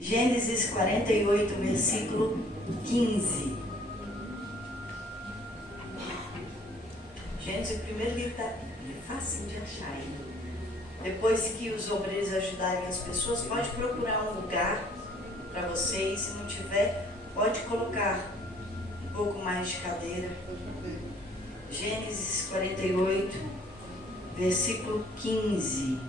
Gênesis 48, versículo 15. Gênesis, o primeiro livro da Bíblia, é fácil de achar ainda. Depois que os obreiros ajudarem as pessoas, pode procurar um lugar para vocês. Se não tiver, pode colocar um pouco mais de cadeira. Gênesis 48, versículo 15.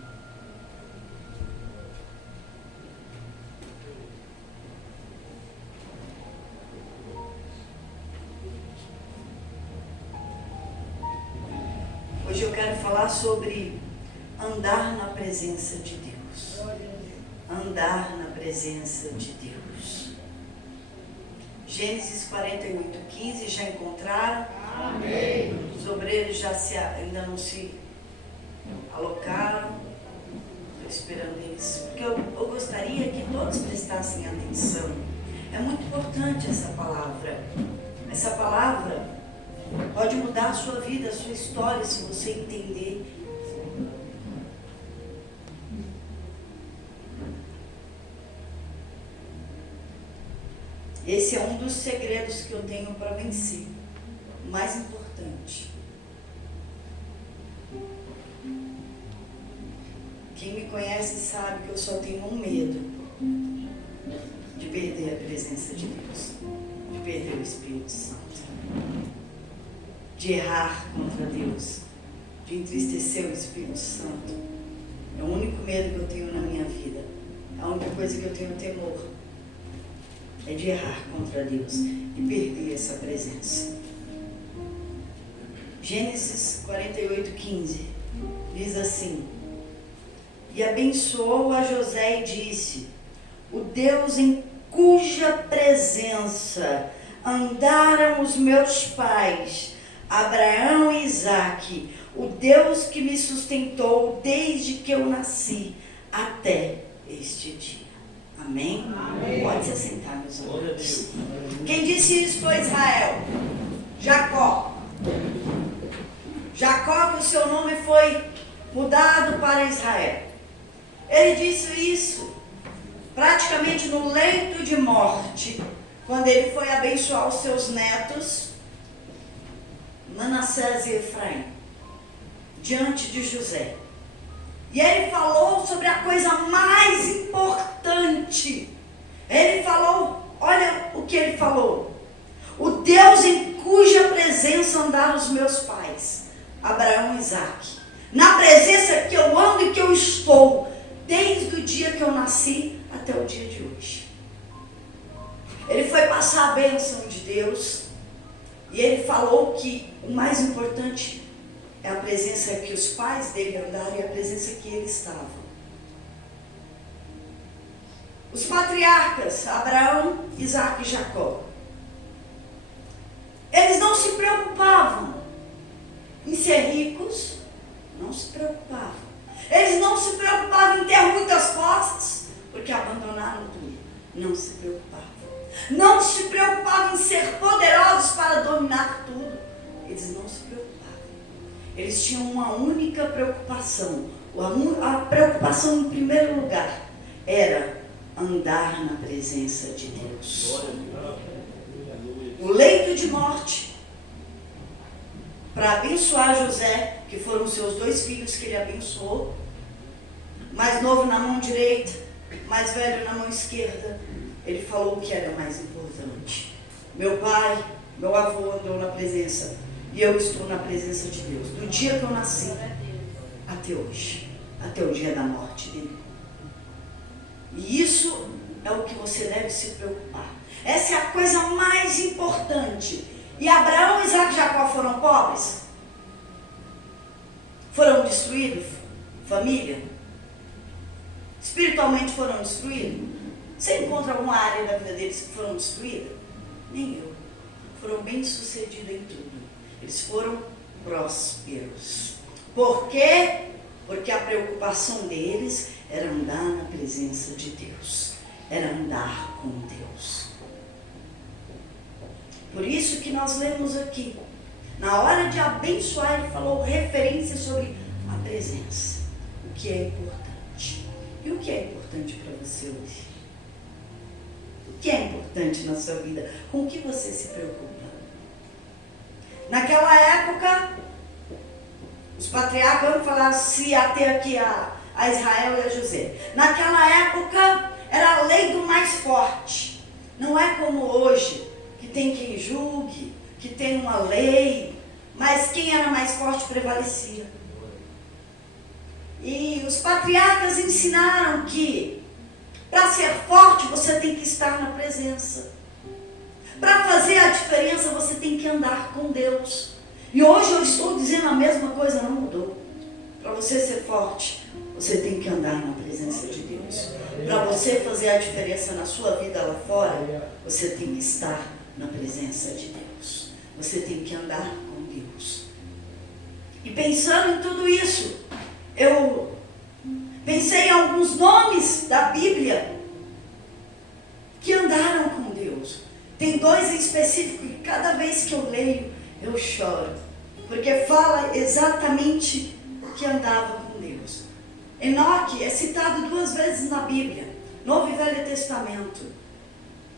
Hoje eu quero falar sobre andar na presença de Deus. Andar na presença de Deus. Gênesis 48, 15, já encontraram? Amém. Os obreiros ainda não se alocaram. Estou esperando eles. Porque eu gostaria que todos prestassem atenção. É muito importante essa palavra. Essa palavra pode mudar a sua vida, a sua história, se você entender. Esse é um dos segredos que eu tenho para vencer. O mais importante. Quem me conhece sabe que eu só tenho um medo: de perder a presença de Deus, de perder o Espírito Santo, de errar contra Deus, de entristecer o Espírito Santo. É o único medo que eu tenho na minha vida. A única coisa que eu tenho temor é de errar contra Deus e perder essa presença. Gênesis 48, 15 diz assim: e abençoou a José e disse: o Deus em cuja presença andaram os meus pais, Abraão e Isaque, o Deus que me sustentou desde que eu nasci até este dia. Amém? Amém. Pode se assentar, meus amigos. Quem disse isso foi Israel. Jacó. Jacó, que o seu nome foi mudado para Israel. Ele disse isso praticamente no leito de morte, quando ele foi abençoar os seus netos, Manassés e Efraim, diante de José. E ele falou sobre a coisa mais importante. Ele falou, olha o que ele falou: o Deus em cuja presença andaram os meus pais, Abraão e Isaque, na presença que eu ando e que eu estou, desde o dia que eu nasci até o dia de hoje. Ele foi passar a bênção de Deus, e ele falou que o mais importante é a presença que os pais dele andaram e a presença que ele estava. Os patriarcas, Abraão, Isaque e Jacó, eles não se preocupavam em ser ricos, não se preocupavam. Eles não se preocupavam em ter muitas posses, porque abandonaram tudo. Não se preocupavam. Não se preocupavam em ser poderosos para dominar tudo. Eles não se preocupavam. Eles tinham uma única preocupação. A preocupação, em primeiro lugar, era andar na presença de Deus. O leito de morte, para abençoar José, que foram seus 2 filhos que ele abençoou, mais novo na mão direita, mais velho na mão esquerda, ele falou o que era mais importante. Meu pai, meu avô andou na presença, e eu estou na presença de Deus, do dia que eu nasci até hoje, até o dia da morte dele. E isso é o que você deve se preocupar. Essa é a coisa mais importante. E Abraão, Isaque e Jacó foram pobres? Foram destruídos? Família? Espiritualmente foram destruídos? Você encontra alguma área da vida deles que foram destruídas? Nem eu. Foram bem-sucedidos em tudo. Eles foram prósperos. Por quê? Porque a preocupação deles era andar na presença de Deus. Era andar com Deus. Por isso que nós lemos aqui, na hora de abençoar, ele falou referência sobre a presença. O que é importante. E o que é importante para você hoje? que é importante na sua vida? Com o que você se preocupa? Naquela época, os patriarcas, vamos falar, se ater aqui a Israel e a José. Naquela época, era a lei do mais forte. Não é como hoje, que tem quem julgue, que tem uma lei, mas quem era mais forte prevalecia. E os patriarcas ensinaram que para ser forte você tem que estar na presença. Para fazer a diferença você tem que andar com Deus. E hoje eu estou dizendo a mesma coisa, não mudou. Para você ser forte, você tem que andar na presença de Deus. Para você fazer a diferença na sua vida lá fora, você tem que estar na presença de Deus. Você tem que andar com Deus. E pensando em tudo isso, eu pensei em alguns nomes da Bíblia que andaram com Deus. Tem dois em específico que cada vez que eu leio, eu choro. Porque fala exatamente o que andava com Deus. Enoque é citado 2 vezes na Bíblia, Novo e Velho Testamento.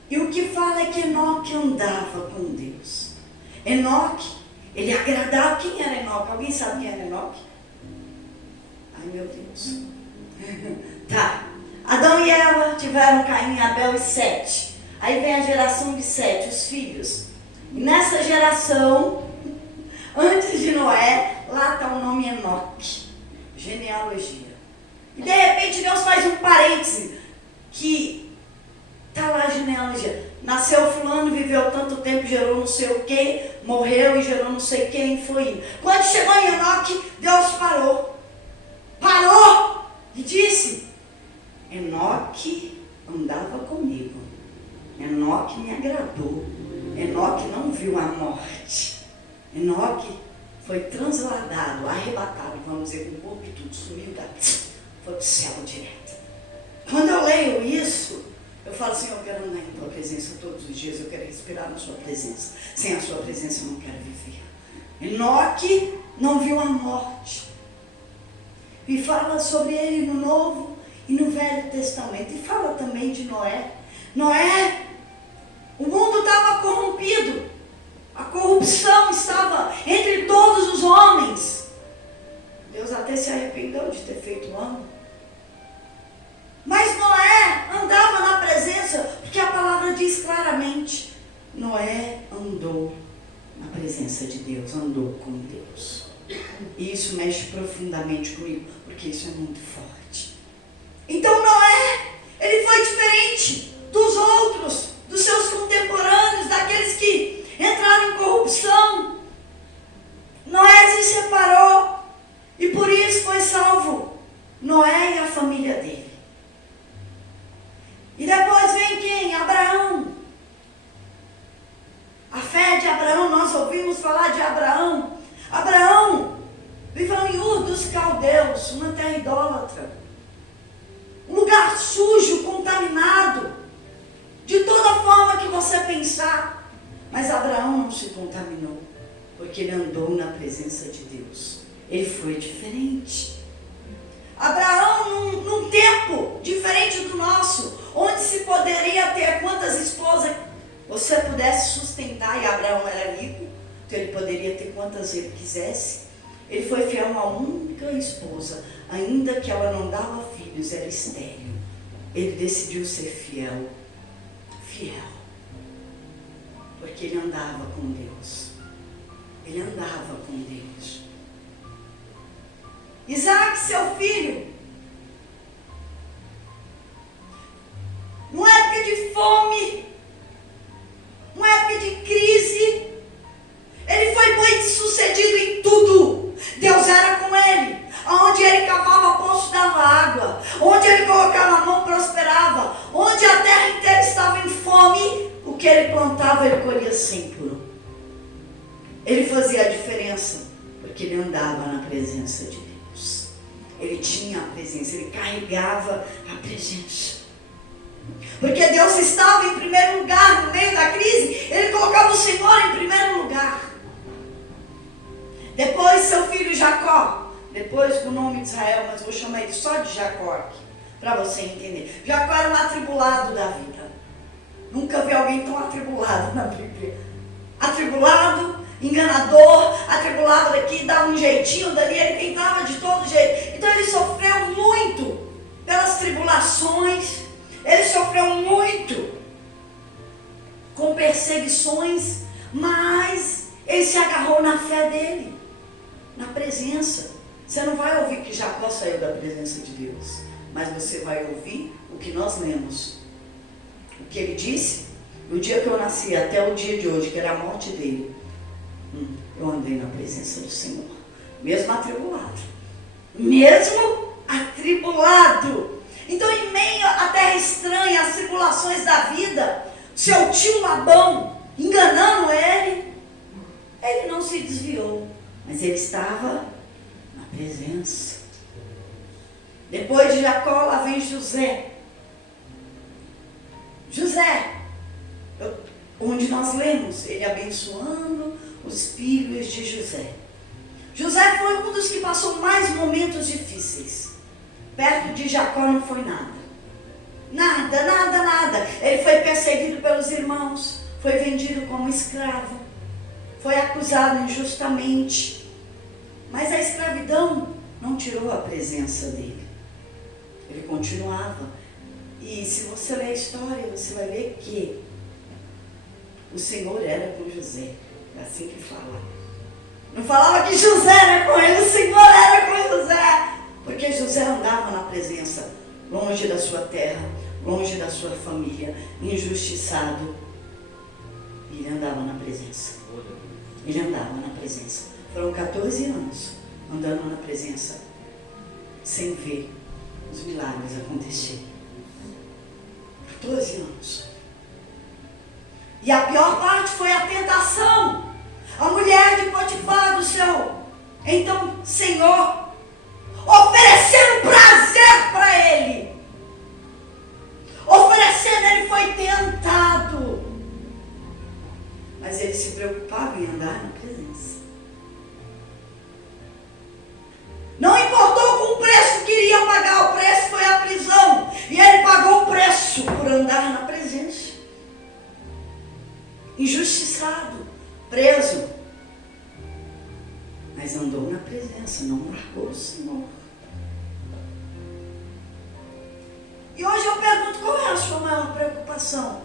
E o que fala é que Enoque andava com Deus. Enoque, ele agradava. Quem era Enoque? Alguém sabe quem era Enoque? Ai, meu Deus. Tá. Adão e Eva tiveram Caim, Abel e Sete. Aí vem a geração de Sete, os filhos. E nessa geração, antes de Noé, lá está o nome Enoque. Genealogia. E de repente Deus faz um parêntese, que está lá a genealogia. Nasceu fulano, viveu tanto tempo, gerou não sei o que, morreu e gerou não sei quem, foi indo. Quando chegou em Enoque, Deus parou. Parou e disse: Enoque andava comigo. Enoque me agradou. Enoque não viu a morte. Enoque foi transladado, arrebatado, vamos dizer, com o corpo e tudo, sumiu foi para o céu direto. Quando eu leio isso, eu falo assim: eu quero andar em tua presença todos os dias, eu quero respirar na sua presença. Sem a sua presença eu não quero viver. Enoque não viu a morte. E fala sobre ele no Novo e no Velho Testamento. E fala também de Noé. Noé, o mundo estava corrompido. A corrupção estava entre todos os homens. Deus até se arrependeu de ter feito o homem. Mas Noé andava na presença, porque a palavra diz claramente: Noé andou na presença de Deus, andou com Deus. E isso mexe profundamente comigo, porque isso é muito forte. Então Noé, ele foi diferente dos outros, dos seus contemporâneos, daqueles que entraram em corrupção. Noé se separou e por isso foi salvo Noé e a família dele. E depois vem quem? Abraão. A fé de Abraão, nós ouvimos falar de Abraão. Abraão viveu em Ur dos Caldeus, uma terra idólatra. Um lugar sujo, contaminado, de toda forma que você pensar. Mas Abraão não se contaminou, porque ele andou na presença de Deus. Ele foi diferente. Abraão, num tempo diferente do nosso, onde se poderia ter quantas esposas você pudesse sustentar, e Abraão era rico, então ele poderia ter quantas ele quisesse. Ele foi fiel a uma única esposa, ainda que ela não dava filhos, era estéril. Ele decidiu ser fiel, porque ele andava com Deus. Ele andava com Deus. Isaac, seu filho, numa época de fome, numa época de crise, ele foi bem sucedido em tudo. Deus era com ele. Onde ele cavava poço dava água. Onde ele colocava a mão prosperava. Onde a terra inteira estava em fome, o que ele plantava ele colhia 100 por 1. Ele fazia a diferença porque ele andava na presença de Deus. Ele tinha a presença, ele carregava a presença. Porque Deus estava em primeiro lugar no meio da crise, ele colocava o Senhor em primeiro lugar. Depois seu filho Jacó, depois do nome de Israel, mas vou chamar ele só de Jacó aqui, para você entender. Jacó era um atribulado da vida. Nunca vi alguém tão atribulado na Bíblia. Atribulado, enganador, atribulado daqui, dava um jeitinho dali, ele tentava de todo jeito. Então ele sofreu muito pelas tribulações, ele sofreu muito com perseguições, mas ele se agarrou na fé dele, na presença. Você não vai ouvir que Jacó saiu da presença de Deus, mas você vai ouvir o que nós lemos. O que ele disse, no dia que eu nasci até o dia de hoje, que era a morte dele, eu andei na presença do Senhor, mesmo atribulado. Mesmo atribulado. Então, em meio à terra estranha, às tribulações da vida, seu tio Labão, enganando ele não se desviou, mas ele estava na presença. Depois de Jacó, lá vem José. José, onde nós lemos, ele abençoando os filhos de José. José foi um dos que passou mais momentos difíceis. Perto de Jacó não foi nada. Nada. Ele foi perseguido pelos irmãos, foi vendido como escravo, foi acusado injustamente. Mas a escravidão não tirou a presença dele. Ele continuava. E se você ler a história, você vai ver que o Senhor era com José. É assim que fala. Não falava que José era com ele, o Senhor era com José. Porque José andava na presença, longe da sua terra, longe da sua família, injustiçado. Ele andava na presença. Ele andava na presença. Foram 14 anos andando na presença, sem ver os milagres acontecerem. 14 anos. E a pior parte foi a tentação. A mulher de Potifar do céu. Então, Senhor, oferecendo prazer para ele. Oferecendo, ele foi tentado. Mas ele se preocupava em andar na presença. Não importou com o preço que queria pagar, o preço foi a prisão. E ele pagou o preço por andar na presença. Injustiçado, preso. Mas andou na presença, não largou o Senhor. E hoje eu pergunto, qual é a sua maior preocupação?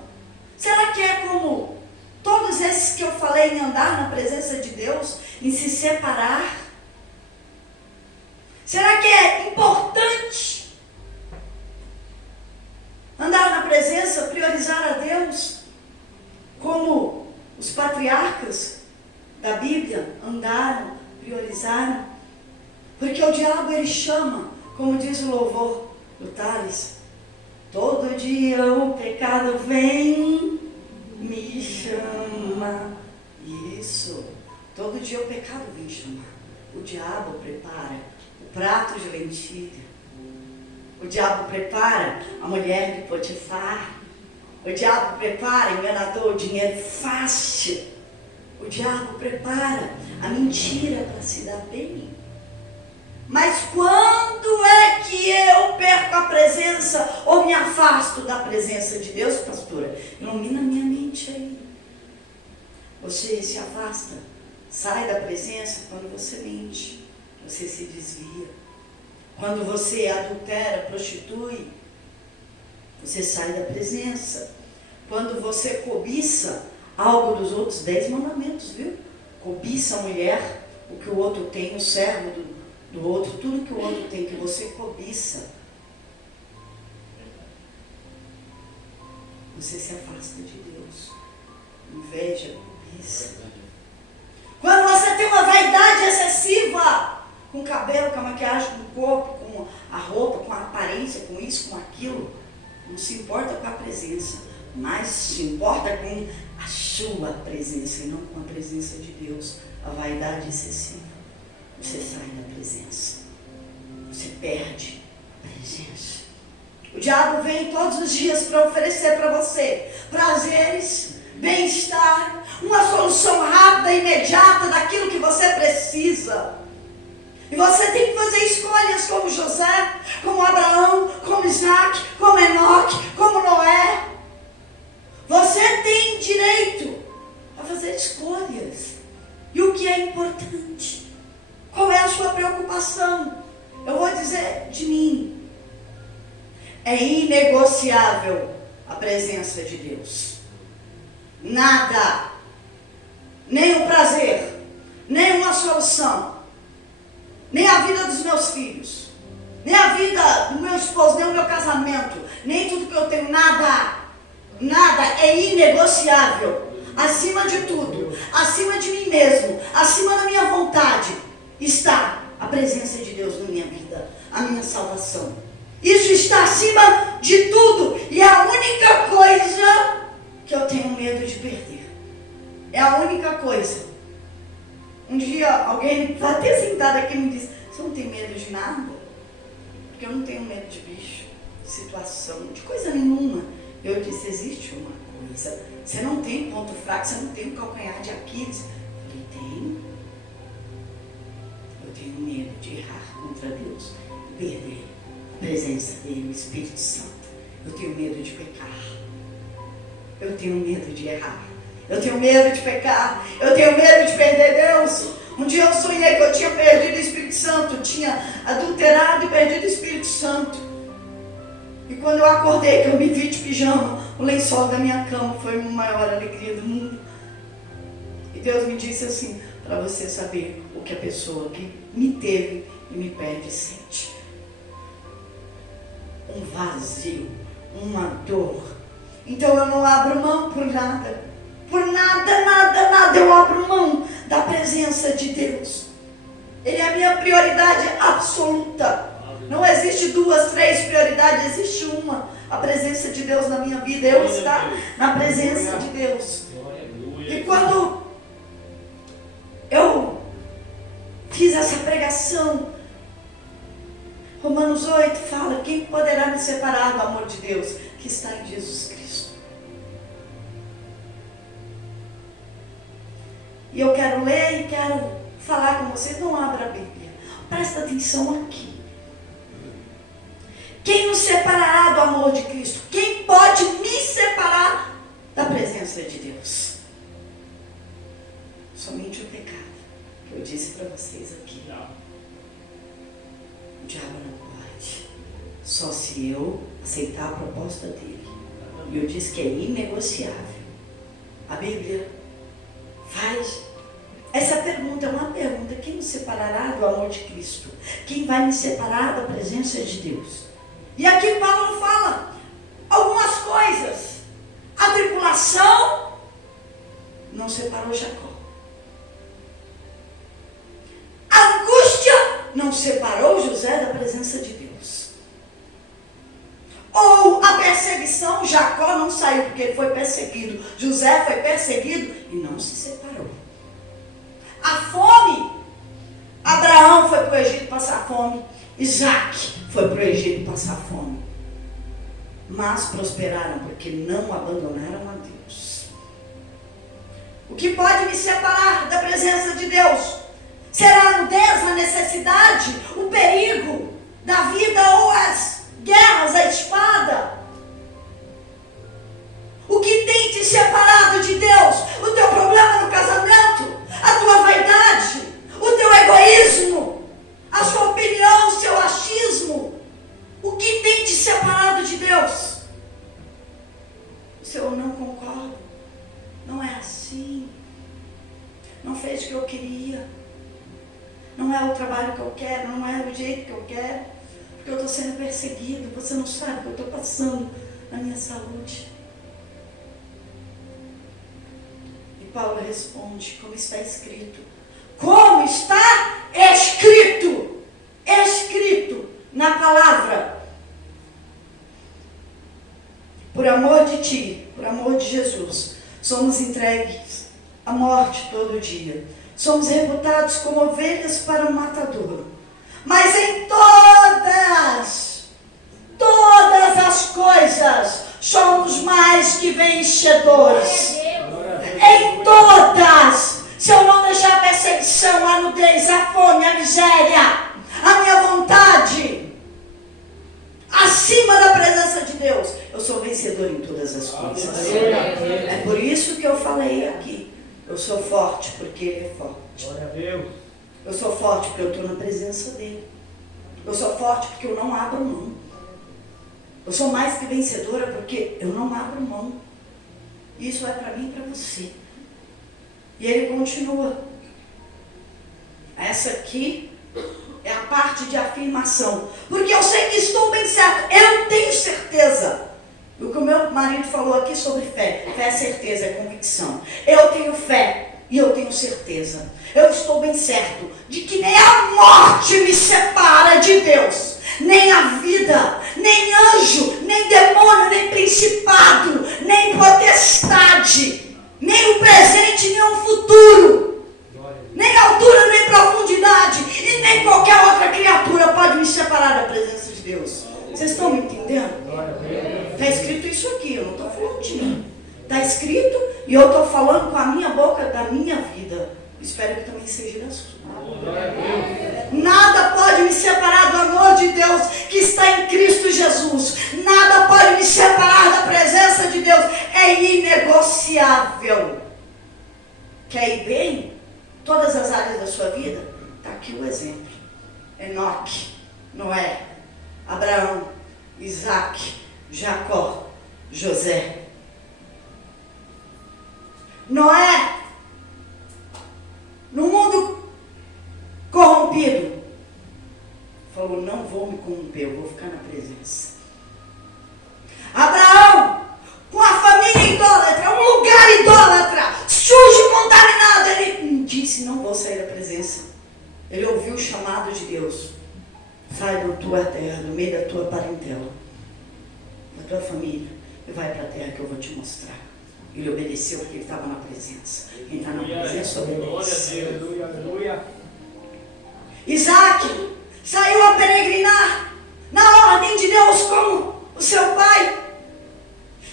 Será que é como todos esses que eu falei em andar na presença de Deus, em se separar? Será que é importante andar na presença, priorizar a Deus, como os patriarcas da Bíblia andaram, priorizaram? Porque o diabo, ele chama, como diz o louvor do Thales, todo dia o pecado vem, me chama. Isso, todo dia o pecado vem chamar. O diabo prepara o prato de lentilha. O diabo prepara a mulher de Potifar. O diabo prepara, enganador, o dinheiro fácil. O diabo prepara a mentira para se dar bem. Mas quando é que eu perco a presença ou me afasto da presença de Deus, pastora? Ilumina minha mente aí. Você se afasta, sai da presença quando você mente, você se desvia. Quando você adultera, prostitui, você sai da presença. Quando você cobiça algo dos outros, 10 mandamentos, viu? Cobiça a mulher, o que o outro tem, o servo do outro, tudo que o outro tem, que você cobiça. Você se afasta de Deus. Inveja, cobiça. Quando você tem uma vaidade excessiva, com o cabelo, com a maquiagem, com o corpo, com a roupa, com a aparência, com isso, com aquilo, não se importa com a presença, mas se importa com a sua presença e não com a presença de Deus. A vaidade excessiva, você sai da presença, você perde a presença. O diabo vem todos os dias para oferecer para você prazeres, bem-estar, uma solução rápida e imediata daquilo que você precisa. E você tem que fazer escolhas como José, como Abraão, como Isaac, como Enoque, como Noé. inegociável a presença de Deus. Nada, nem o prazer, nem uma solução, nem a vida dos meus filhos, nem a vida do meu esposo, nem o meu casamento, nem tudo que eu tenho, nada é inegociável. Acima de tudo, acima de mim mesmo, acima da minha vontade, está a presença de Deus na minha vida, a minha salvação. Isso está acima de tudo, e é a única coisa que eu tenho medo de perder. É a única coisa. Um dia alguém está até sentado aqui e me disse: você não tem medo de nada? Porque eu não tenho medo de bicho, de situação, de coisa nenhuma. Eu disse: existe uma coisa. Você não tem ponto fraco, você não tem um calcanhar de Aquiles. Eu falei: tenho. Eu tenho medo de errar contra Deus, perder a presença dele, o Espírito Santo. Eu tenho medo de pecar. Eu tenho medo de errar. Eu tenho medo de pecar. Eu tenho medo de perder Deus. Um dia eu sonhei que eu tinha perdido o Espírito Santo. Tinha adulterado e perdido o Espírito Santo. E quando eu acordei, que eu me vi de pijama, o lençol da minha cama foi a maior alegria do mundo. E Deus me disse assim: para você saber o que a pessoa que me teve e me perde sente. Um vazio, uma dor. Então eu não abro mão por nada. Por nada eu abro mão da presença de Deus. Ele é a minha prioridade absoluta. Não existe 2, 3 prioridades, existe uma. A presença de Deus na minha vida. Eu estar na presença de Deus. E quando eu fiz essa pregação, Romanos 8 fala: quem poderá me separar do amor de Deus que está em Jesus Cristo? E eu quero ler e quero falar com vocês. Não abra a Bíblia, presta atenção aqui. Quem nos separará do amor de Cristo? Quem pode me separar da presença de Deus? Somente o pecado, que eu disse para vocês aqui. O diabo não pode, só se eu aceitar a proposta dele. E eu disse que é inegociável. A Bíblia faz essa pergunta, é uma pergunta: quem nos separará do amor de Cristo? Quem vai me separar da presença de Deus? E aqui Paulo fala algumas coisas. A tribulação não separou Jacó. A angústia não separou José da presença de Deus. Ou a perseguição, Jacó não saiu porque ele foi perseguido. José foi perseguido e não se separou. A fome, Abraão foi para o Egito passar fome. Isaac foi para o Egito passar fome. Mas prosperaram porque não abandonaram a Deus. O que pode me separar da presença de Deus? Será a nudez, a necessidade, o perigo da vida ou as guerras, a espada? O que tem te separado de Deus? O teu problema no casamento? A tua vaidade? O teu egoísmo? A sua opinião, o seu achismo? O que tem te separado de Deus? O seu não concordo. Não é assim. Não fez o que eu queria. Não é o trabalho que eu quero. Não é o jeito que eu quero. Porque eu estou sendo perseguido. Você não sabe o que eu estou passando na minha saúde. E Paulo responde, como está escrito. Como está escrito. Escrito na palavra. Por amor de ti, por amor de Jesus, somos entregues à morte todo dia. Somos reputados como ovelhas para o matador. Mas em todas as coisas, somos mais que vencedores. Em todas. Se eu não deixar a perseguição, a nudez, a fome, a miséria, a minha vontade, acima da presença de Deus, eu sou vencedor em todas as coisas. É por isso que eu falei aqui. Eu sou forte porque Ele é forte. Eu sou forte porque eu estou na presença dEle. Eu sou forte porque eu não abro mão. Eu sou mais que vencedora porque eu não abro mão. Isso é para mim e para você. E ele continua. Essa aqui é a parte de afirmação. Porque eu sei que estou bem certo. Eu tenho certeza. O que o meu marido falou aqui sobre fé. Fé é certeza, é convicção. Eu tenho fé e eu tenho certeza. Eu estou bem certo de que nem a morte me separa de Deus. Nem a vida, nem anjo, nem demônio, nem principado, nem potestade, nem o presente, nem o futuro, nem altura, nem profundidade, e nem qualquer outra criatura pode me separar da presença de Deus. Vocês estão me entendendo? Está escrito isso aqui, eu não estou falando de mim. Está escrito e eu estou falando com a minha boca da minha vida. Espero que também seja da sua. Nada pode me separar do amor de Deus que está em Cristo Jesus. Nada pode me separar da presença de Deus. É inegociável. Quer ir bem? Todas as áreas da sua vida? Está aqui o exemplo. Enoque, Noé, Abraão, Isaac, Jacó, José. Noé, no mundo corrompido, falou, não vou me corromper, eu vou ficar na presença. Abraão, com a família idólatra, um lugar idólatra, sujo, contaminado, ele disse, não vou sair da presença. Ele ouviu o chamado de Deus. Sai da tua terra, do meio da tua parentela, da tua família, e vai para a terra que eu vou te mostrar. Ele obedeceu porque ele estava na presença. Quem está na presença obedece. Aleluia. Isaac saiu a peregrinar na ordem de Deus como o seu pai.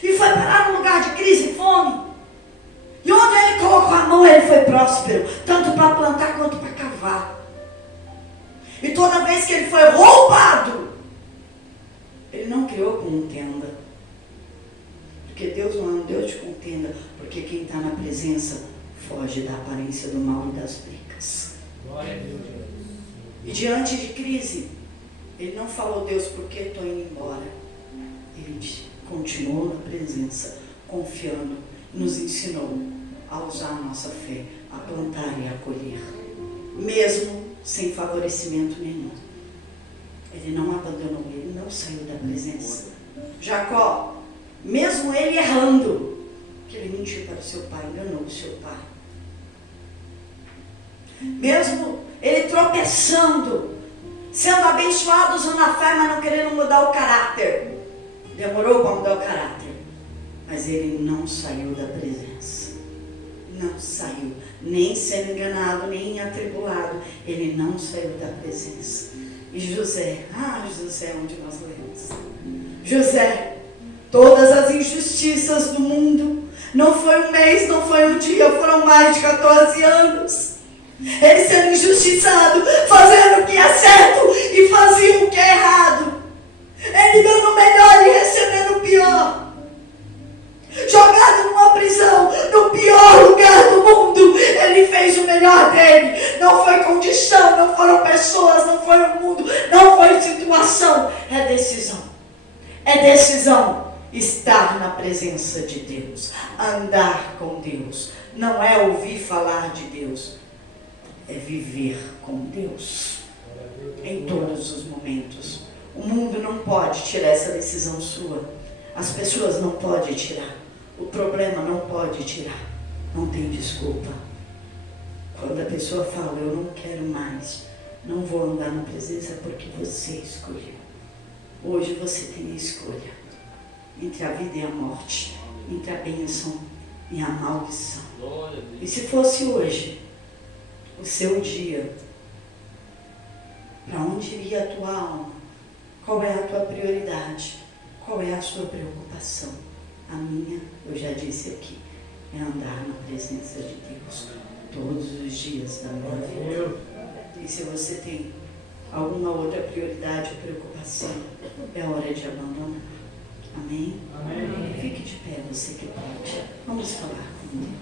E foi parar num lugar de crise e fome. E onde ele colocou a mão, ele foi próspero. Tanto para plantar quanto para cavar. E toda vez que ele foi roubado, ele não criou contenda. Porque Deus não é um Deus de contenda. Porque quem está na presença foge da aparência do mal e das brigas. Glória a Deus. E diante de crise, ele não falou, Deus, por que estou indo embora? Ele continuou na presença, confiando, nos ensinou a usar a nossa fé, a plantar e a colher. Mesmo sem favorecimento nenhum. Ele não abandonou, ele não saiu da presença. Jacó, mesmo ele errando, que ele mentiu para o seu pai, enganou o seu pai. Mesmo ele tropeçando, sendo abençoado usando a fé, mas não querendo mudar o caráter. Demorou para mudar o caráter. Mas ele não saiu da presença. Não saiu. Nem sendo enganado, nem atribulado. Ele não saiu da presença. E José, José é onde nós lemos. José, todas as injustiças do mundo, não foi um mês, não foi um dia, foram mais de 14 anos. Ele sendo injustiçado, fazendo o que é certo e fazia o que é errado. Ele dando o melhor e recebendo o pior. Jogado numa prisão, no pior lugar do mundo, ele fez o melhor dele. Não foi condição, não foram pessoas, não foi o mundo, não foi situação. É decisão. É decisão estar na presença de Deus, andar com Deus. Não é ouvir falar de Deus, é viver com Deus em todos os momentos. O mundo não pode tirar essa decisão sua. As pessoas não podem tirar. O problema não pode tirar. Não tem desculpa. Quando a pessoa fala, eu não quero mais, não vou andar na presença porque você escolheu. Hoje você tem a escolha entre a vida e a morte, entre a bênção e a maldição. E se fosse hoje o seu dia, para onde iria a tua alma? Qual é a tua prioridade? Qual é a sua preocupação? A minha, eu já disse aqui, é andar na presença de Deus todos os dias da minha vida. E se você tem alguma outra prioridade ou preocupação, é hora de abandonar. Amém? Amém? Fique de pé, você que pode. Vamos falar com Deus.